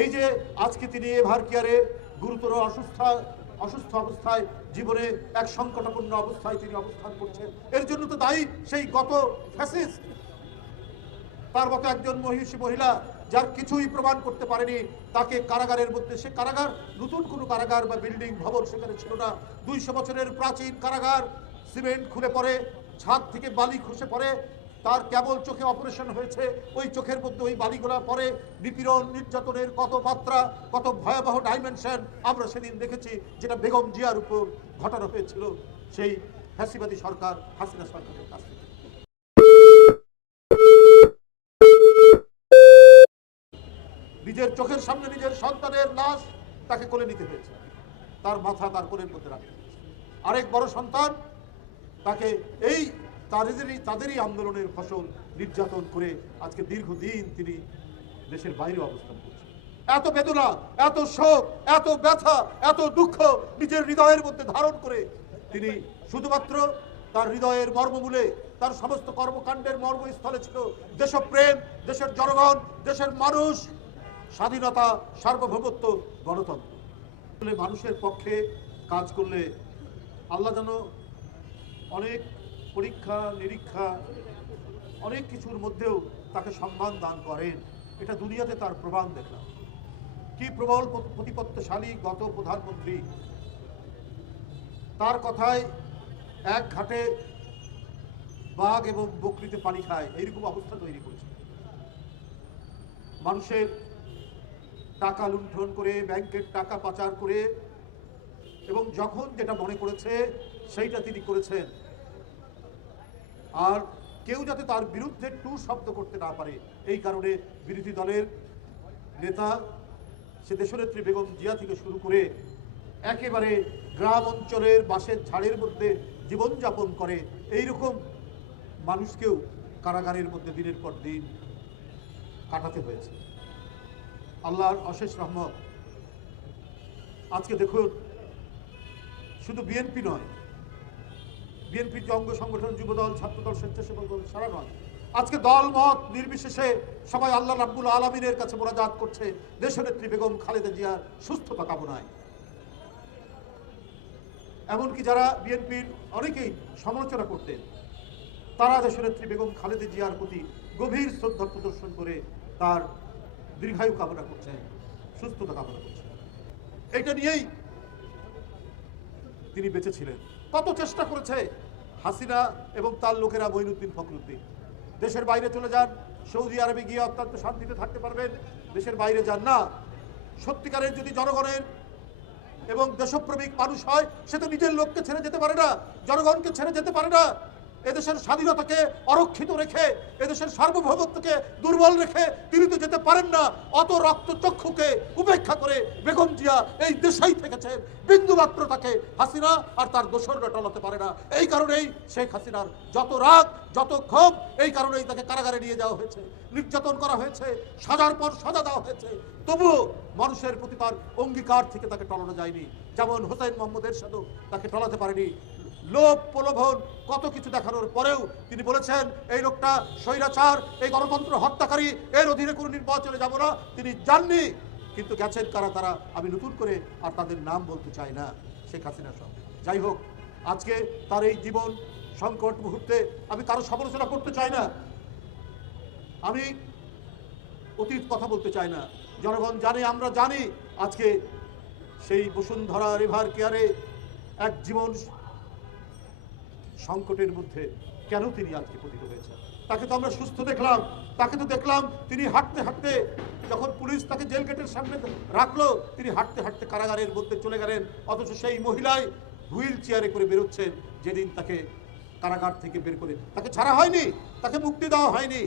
এই যে আজকে তিনি এভার কেয়ারে গুরুতর অসুস্থ অবস্থায়, জীবনে এক সংকটাপন্ন অবস্থায় তিনি অবস্থান করছেন, এর জন্য তো দায়ী সেই গত ফ্যাসিস্ট। তার মতো একজন মহিলা যার কিছুই প্রমাণ করতে পারেনি, তাকে কারাগারের মধ্যে, সে কারাগার নতুন কোনো কারাগার বা বিল্ডিং ভবন সেখানে ছিল না, 200 বছরের প্রাচীন কারাগার, সিমেন্ট খুলে পড়ে, ছাদ থেকে বালি খসে পড়ে, তার কেবল চোখে অপারেশন হয়েছে, ওই চোখের মধ্যে ওই বালিগুলা পরে, নিপীড়ন নির্যাতনের কত মাত্রা, কত ভয়াবহ ডাইমেনশন আমরা সেদিন দেখেছি, যেটা বেগম জিয়ার উপর ঘটানো হয়েছিল সেই ফ্যাসিবাদী সরকার হাসিনা সরকারের কাছ থেকে। নিজের চোখের সামনে নিজের সন্তানের লাশ তাকে কোলে নিতে হয়েছে, তার মাথা তার কোলের মধ্যে রাখতে হয়েছে। আরেক বড় সন্তান তাকে এই তাদেরই আন্দোলনের ফসল নির্যাতন করে আজকে দীর্ঘদিন তিনি দেশের বাইরে অবস্থান করছেন। এত বেদনা, এত শোক, এত ব্যথা, এত দুঃখ নিজের হৃদয়ের মধ্যে ধারণ করে তিনি শুধুমাত্র তার হৃদয়ের মর্মমূলে, তার সমস্ত কর্মকাণ্ডের মর্মস্থলে ছিল দেশপ্রেম, দেশের জনগণ, দেশের মানুষ, স্বাধীনতা, সার্বভৌমত্ব, গণতন্ত্র। মানুষের পক্ষে কাজ করলে আল্লাহ যেন অনেক পরীক্ষা নিরীক্ষা, অনেক কিছুর মধ্যেও তাকে সম্মান দান করেন। এটা দুনিয়াতে তার প্রমাণ দেখলাম। কি প্রবল প্রতিপত্তিশালী গত প্রধানমন্ত্রী, তার কথায় এক ঘাটে বাঘ এবং বকরিতে পানি খায়, এইরকম অবস্থা তৈরি করেছে। মানুষের টাকা লুণ্ঠন করে, ব্যাংকের টাকা পাচার করে, এবং যখন যেটা মনে করেছে সেইটা তিনি করেছেন। আর কেউ যাতে তার বিরুদ্ধে টু শব্দ করতে না পারে, এই কারণে বিরোধী দলের নেতা, সে দেশনেত্রী বেগম জিয়া থেকে শুরু করে একেবারে গ্রাম অঞ্চলের বাঁশের ঝাড়ের মধ্যে জীবনযাপন করে এইরকম মানুষকেও কারাগারের মধ্যে দিনের পর দিন কাটাতে হয়েছে। আল্লাহর অশেষ রহমত। আজকে দেখুন, শুধু বিএনপি নয়, বিএনপির যে অঙ্গ সংগঠন, যুবদল, ছাত্রদল, স্বেচ্ছাসেবক দল সারা নয়, আজকে দল মত নির্বিশেষে সবাই আল্লাহ রাব্বুল আলামিনের কাছে মোনাজাত করছে দেশনেত্রী বেগম খালেদা জিয়ার সুস্থতা কামনায়। এমনকি যারা বিএনপির অনেকেই সমালোচনা করতেন, তারা দেশনেত্রী বেগম খালেদা জিয়ার প্রতি গভীর শ্রদ্ধা প্রদর্শন করে তার দীর্ঘায়ু কামনা করছেন, সুস্থতা কামনা করছেন। এটা নিয়েই তিনি বেঁচে ছিলেন। কত চেষ্টা করেছে হাসিনা এবং তার লোকেরা, মঈনুদ্দিন ফখরুদ্দিন। দেশের বাইরে চলে যান, সৌদি আরবে গিয়ে অত্যন্ত শান্তিতে থাকতে পারবেন, দেশের বাইরে যান না। সত্যিকারের যদি জনগণের এবং দেশপ্রেমিক মানুষ হয়, সে তো নিজের লোককে ছেড়ে যেতে পারে না, জনগণকে ছেড়ে যেতে পারে না। এদেশের স্বাধীনতাকে অরক্ষিত রেখে, এদেশের সার্বভৌমত্বকে দুর্বল রেখে তিনি তো যেতে পারেন না। অত রক্তচক্ষুকে উপেক্ষা করে বেগম জিয়া এই দেশেই থেকেছেন, বিন্দুমাত্র তাকে হাসিনা আর তার দোসররা টলাতে পারে না। এই কারণেই শেখ হাসিনার যত রাগ, যত ক্ষোভ, এই কারণেই তাকে কারাগারে নিয়ে যাওয়া হয়েছে, নির্যাতন করা হয়েছে, সাজার পর সাজা দেওয়া হয়েছে। তবুও মানুষের প্রতি তার অঙ্গীকার থেকে তাকে টলানো যায়নি। যেমন হোসেন মোহাম্মদের সাথেও তাকে টলাতে পারেনি। লোভ প্রলোভন কত কিছু দেখানোর পরেও তিনি বলেছেন এই লোকটা স্বৈরাচার, এই গণতন্ত্র হত্যাকারী, এর অধীনে কোনো নির্বাচনে যাব না। তিনি যাননি, কিন্তু গেছেন কারা তারা, আমি নতুন করে আর তাদের নাম বলতে চাই না, শেখ হাসিনা সহ। যাই হোক, আজকে তার এই জীবন সংকট মুহূর্তে আমি কারো সমালোচনা করতে চাই না, আমি অতীত কথা বলতে চাই না। জনগণ জানে, আমরা জানি আজকে সেই বসুন্ধরা রিভার কেয়ারে এক জীবন সংকটের মধ্যে কেন তিনি আজকে পতিত হয়েছেন। তাকে তো আমরা সুস্থ দেখলাম, তাকে তো দেখলাম তিনি হাঁটতে হাঁটতে, যখন পুলিশ তাকে জেল গেটের সামনে রাখলো, তিনি হাঁটতে হাঁটতে কারাগারের মধ্যে চলে গেলেন। অথচ সেই মহিলাই হুইল চেয়ারে করে বেরোচ্ছেন। যেদিন তাকে কারাগার থেকে বের করে তাকে ছাড়া হয়নি, তাকে মুক্তি দেওয়া হয়নি,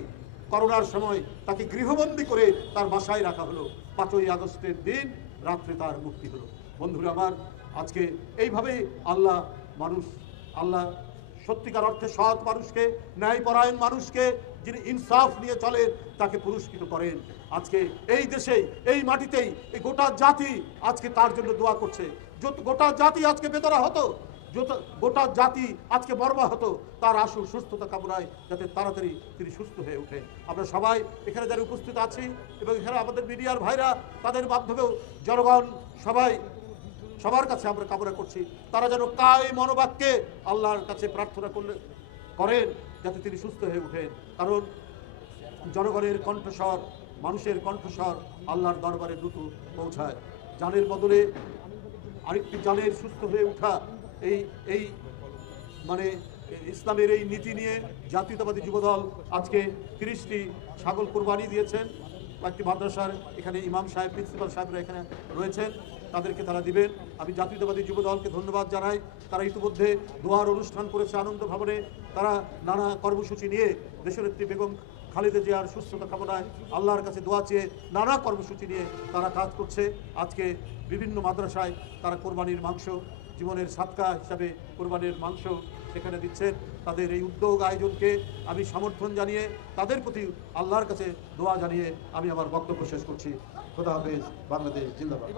করোনার সময় তাকে গৃহবন্দী করে তার বাসায় রাখা হলো। 5ই আগস্টের দিন রাত্রে তার মুক্তি হলো। বন্ধুরা আমার, আজকে এইভাবেই আল্লাহ সত্যিকার অর্থে সৎ মানুষকে, ন্যায়পরায়ণ মানুষকে, যিনি ইনসাফ নিয়ে চলেন, তাকে পুরস্কৃত করেন। আজকে এই দেশেই, এই মাটিতেই এই গোটা জাতি আজকে তার জন্য দোয়া করছে। গোটা জাতি আজকে বেদনা হতো গোটা জাতি আজকে মর্মাহত, তার আশু সুস্থতা কামনায় যাতে তাড়াতাড়ি তিনি সুস্থ হয়ে ওঠেন। আমরা সবাই এখানে যারা উপস্থিত আছি এবং এখানে আমাদের মিডিয়ার ভাইরা, তাদের মাধ্যমেও জনগণ সবার কাছে আমরা কামনা করছি তারা যেন কায় মনোবাক্যে আল্লাহর কাছে প্রার্থনা করেন যাতে তিনি সুস্থ হয়ে ওঠেন। কারণ জনগণের কণ্ঠস্বর, মানুষের কণ্ঠস্বর আল্লাহর দরবারে দ্রুত পৌঁছায়। জানের বদলে আরেকটি জানের সুস্থ হয়ে ওঠা, এই মানে ইসলামের এই নীতি নিয়ে জাতীয়তাবাদী যুবদল আজকে 30টি ছাগল কোরবানি দিয়েছেন। কয়েকটি মাদ্রাসার এখানে ইমাম সাহেব, প্রিন্সিপাল সাহেবরা এখানে রয়েছেন, তাদেরকে তারা দিবেন। আমি জাতীয়তাবাদী যুবদলকে ধন্যবাদ জানাই। তারা ইতিমধ্যে দোয়ার অনুষ্ঠান করেছে আনন্দ ভবনে। তারা নানা কর্মসূচি নিয়ে দেশনেত্রী বেগম খালেদা জিয়ার সুস্থতা কামনায় আল্লাহর কাছে দোয়া চেয়ে নানা কর্মসূচি নিয়ে তারা কাজ করছে। আজকে বিভিন্ন মাদ্রাসায় তারা কোরবানির মাংস, জীবনের সাদকা হিসাবে কোরবানির মাংস সেখানে দিচ্ছেন। তাদের এই উদ্যোগ আয়োজনকে আমি সমর্থন জানিয়ে তাদের প্রতি আল্লাহর কাছে দোয়া জানিয়ে আমি আমার বক্তব্য শেষ করছি। খোদা হাফেজ। বাংলাদেশ জিন্দাবাদ।